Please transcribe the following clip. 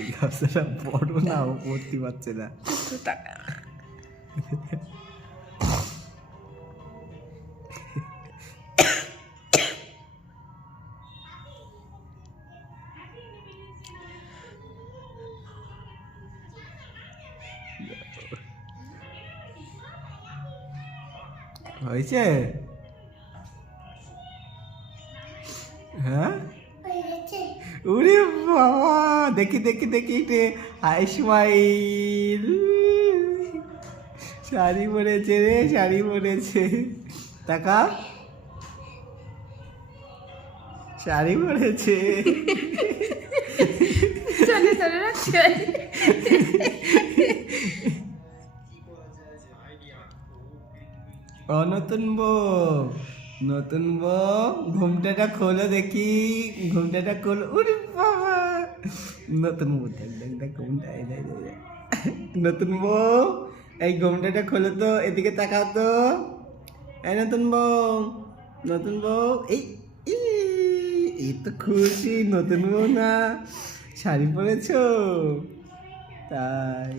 এই গাছটা বড় না, ও পড়তে পারছে না। হয়েছে? হ্যাঁ, ওরে বাবা, দেখি দেখি দেখি হাই স্মাইল। শাড়ি পরেছে রে, শাড়ি পরেছে, টাকা শাড়ি পরেছে। ও নতুন বউ, নতুন বউ, ঘুমটাটা খোলো দেখি, ঘুমটাটা খোলো। ওরে বাবা, নতুন বউ, দেখ ঘুমটা, নতুন বউ, এই ঘুমটাটা খোলো তো, এদিকে তাকাও তো। এই নতুন বউ, নতুন বউ, এই তো খুশি, নতুন বউ না, শাড়ি পরেছো তাই।